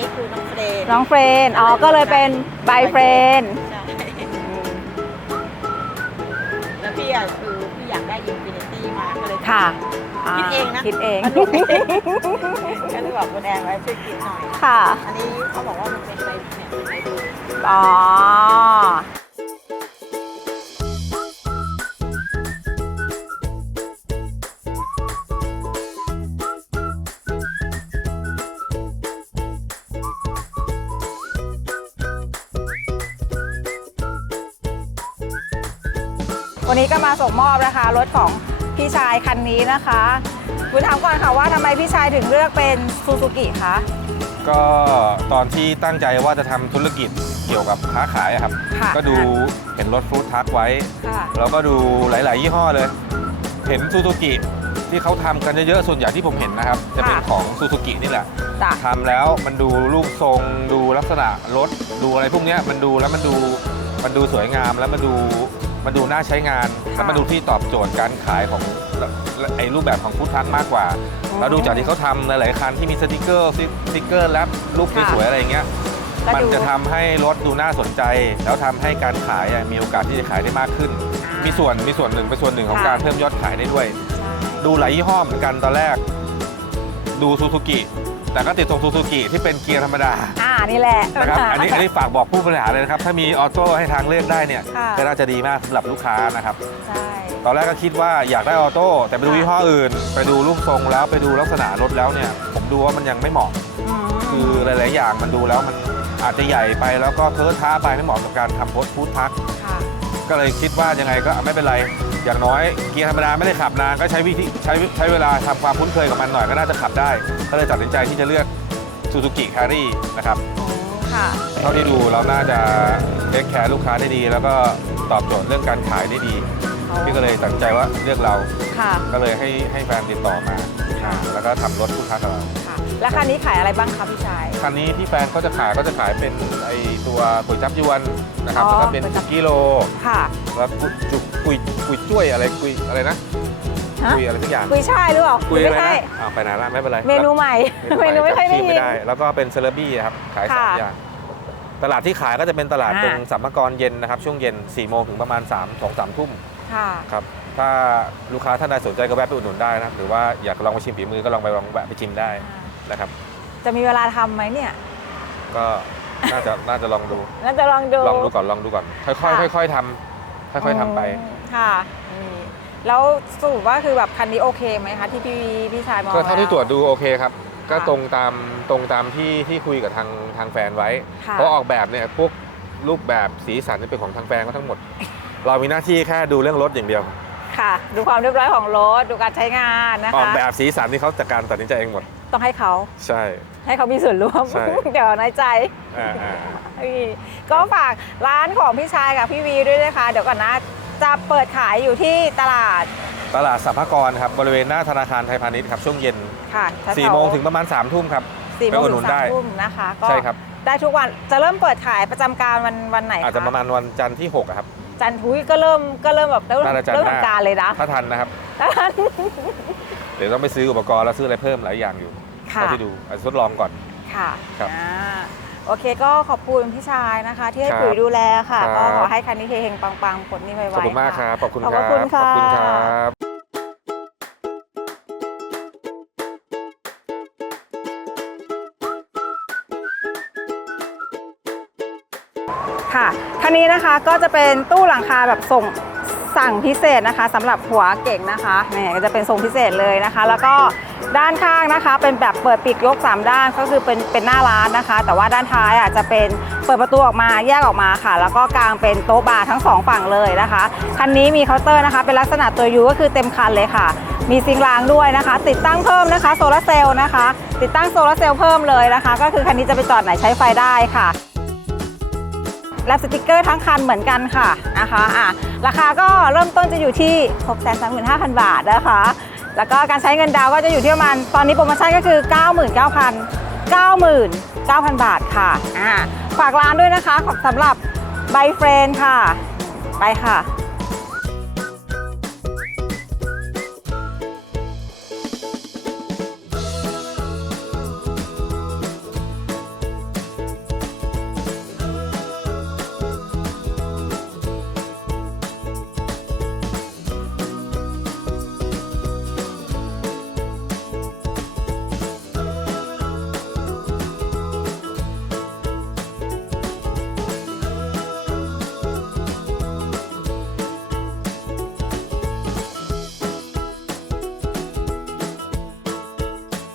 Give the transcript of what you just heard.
นี้คือน้องเฟรนน้องเฟรนอ๋อก็เลยเป็นใบเฟรนแล้วพี่อ่ะคือพี่อยากได้อินฟินิตี้มาก็เลยค่ะคิดเองนะคิดเองก็เลยบอกคุณแอนไว้ช่วยคิดหน่อยค่ะอันนี้เขาบอกว่ามันเป็นใบเนี่ยใบดูอ๋อวันนี้ก็มาส่งมอบนะคะรถของพี่ชายคันนี้นะคะคุณถามก่อนค่ะว่าทำไมพี่ชายถึงเลือกเป็นซูซูกิคะก็ตอนที่ตั้งใจว่าจะทำธุรกิจเกี่ยวกับค้าขายครับก็ดูเห็นรถฟู้ดทรัคไว้แล้วก็ดูหลายๆยี่ห้อเลยเห็นซูซูกิที่เขาทำกันเยอะๆส่วนใหญ่ที่ผมเห็นนะครับจะเป็นของซูซูกินี่แหละทำแล้วมันดูรูปทรงดูลักษณะรถดูอะไรพวกนี้มันดูแล้วมันดูสวยงามแล้วมันดูน่าใช้งานแล้วมันดูที่ตอบโจทย์การขายของไอ้รูปแบบของฟู้ดทรัคมากกว่าแล้วดูจากที่เขาทำหลายๆคันที่มีสติกเกอร์แรปรูปสวยๆอะไรอย่างเงี้ยมันจะทำให้รถดูน่าสนใจแล้วทำให้การขายมีโอกาสที่จะขายได้มากขึ้นมีส่วนหนึ่งเป็นส่วนหนึ่งของการเพิ่มยอดขายได้ด้วยดูหลายยี่ห้อเหมือนกันตอนแรกดูซูซูกิแต่ก็ติดตรงซูซูกิที่เป็นเกียร์ธรรมดานี่แหละนะครับอันนี้ฝากบอกผู้บริหารเลยนะครับถ้ามีออโต้ให้ทางเลือกได้เนี่ยก็น่าจะดีมากสำหรับลูกค้านะครับใช่ตอนแรกก็คิดว่าอยากได้ออโต้แต่ไปดูยี่ห้ออื่นไปดูรูปทรงแล้วไปดูลักษณะรถแล้วเนี่ยผมดูว่ามันยังไม่เหมาะคือหลายๆอย่างมันดูแล้วมันอาจจะใหญ่ไปแล้วก็เทอะท้าไปไม่เหมาะกับการทำฟู้ดทรัคก็เลยคิดว่ายังไงก็ไม่เป็นไรอย่างน้อยเกียร์ธรรมดาไม่ได้ขับนานก็ใช้เวลาทำความคุ้นเคยกับมันหน่อยก็น่าจะขับได้ก็เลยตัดสินใจที่จะเลือกซูซูกิแครี่นะครับเท่าที่ดูเราน่าจะเทคแคร์ลูกค้าได้ดีแล้วก็ตอบโจทย์เรื่องการขายได้ดีพี่ก็เลยตัดสินใจว่าเลือกเราก็เลยให้แฟนติดต่อมาแล้วก็ทำรถฟู้ดทรัคกับเราแล้วคันนี้ขายอะไรบ้างคะพี่ชายคันนี้ที่แฟนก็จะขายเป็นไอตัวก๋วยจั๊บยวนนะครับแล้วก็เป็นกิโลแล้วกุยจ้วยอะไรนะกุยอะไรทุกอย่างกุยช่ายหรือเปล่ากุยอะไรนะไปไหนละไม่เป็นไรเมนูใหม่เมนูไม่ค่อยได้ยินแล้วก็เป็นเซเลบี้ครับขาย3อย่างตลาดที่ขายก็จะเป็นตลาดตรงสัมภากรเย็นนะครับช่วงเย็น4 โมงถึงประมาณ2-3 ทุ่มครับถ้าลูกค้าท่านใดสนใจก็แวะไปอุดหนุนได้นะหรือว่าอยากลองมาชิมฝีมือก็ลองแวะไปชิมได้นะครับจะมีเวลาทำไหมเนี่ยก็น่าจะลองดูลองดูก่อนค่อยๆทำไปค่ะแล้วสรุปว่าคือแบบคันนี้โอเคไหมคะที่พี่ชายมองก็เท่าที่ตรวจดูโอเคครับก็ตรงตามที่คุยกับทางแฟนไว้เพราะออกแบบเนี่ยพวกรูปแบบสีสันเป็นของทางแฟนก็ทั้งหมดเรามีหน้าที่แค่ดูเรื่องรถอย่างเดียวค่ะดูความเรียบร้อยของรถดูการใช้งานนะคะออกแบบสีสันที่เขาจัดการตัดสินใจเองหมดต้องให้เขาใช่ให้เขามีส่วนร่วมเดี๋ยวน้อยใจก็ฝากร้านของพี่ชายกับพี่วีด้วยนะคะเดี๋ยวก่อนนะจะเปิดขายอยู่ที่ตลาดสัมภากรครับบริเวณหน้าธนาคารไทยพาณิชย์ครับช่วงเย็นค่ะ4 โมงถึงประมาณ3 ทุ่มครับ4 โมงถึง3 ทุ่มนะคะก็ใช่ครับได้ทุกวันจะเริ่มเปิดขายประจำการวันไหนอาจจะประมาณวันจันทร์ที่6ครับจันทร์ทุยก็เริ่มแบบเริ่มทำการเลยนะถ้าทันนะครับเดี๋ยวต้องไปซื้ออุปกรณ์แล้วซื้ออะไรเพิ่มหลายอย่างอยู่เท่าที่ดูอาจจะทดลองก่อนค่ะครับโอเคก็ขอบคุณพี่ชายนะคะที่ให้ปุ๋ยดูแลค่ะก็ขอให้คันนี้เฮงปังๆผลนี้ไวๆขอบคุณมากครับขอบคุณครับขอบคุณครับค่ะคันนี้นะคะก็จะเป็นตู้หลังคาแบบสั่งพิเศษนะคะสำหรับหัวเก่งนะคะนี่ก็จะเป็นทรงพิเศษเลยนะคะแล้วก็ด้านข้างนะคะเป็นแบบเปิดปิดยก3ด้านก็คือเป็นหน้าร้านนะคะแต่ว่าด้านท้ายจะเป็นเปิดประตูออกมาแยกออกมาค่ะแล้วก็กางเป็นโต๊ะบาร์ทั้ง2ฝั่งเลยนะคะคันนี้มีเคาน์เตอร์นะคะเป็นลักษณะตัวยูก็คือเต็มคันเลยค่ะมีซิงค์ล้างด้วยนะคะติดตั้งเพิ่มนะคะโซลาร์เซลล์นะคะติดตั้งโซลาร์เซลล์เพิ่มเลยนะคะก็คือคันนี้จะไปจอดไหนใช้ไฟได้ค่ะและสติกเกอร์ทั้งคันเหมือนกันค่ะนะคะราคาก็เริ่มต้นจะอยู่ที่ 635,000 บาทนะคะแล้วก็การใช้เงินดาวก็จะอยู่ที่ประมาณตอนนี้โปรโมชั่นก็คือ 99,000 บาทค่ะฝากร้านด้วยนะคะสำหรับใบเฟรนค่ะไปค่ะ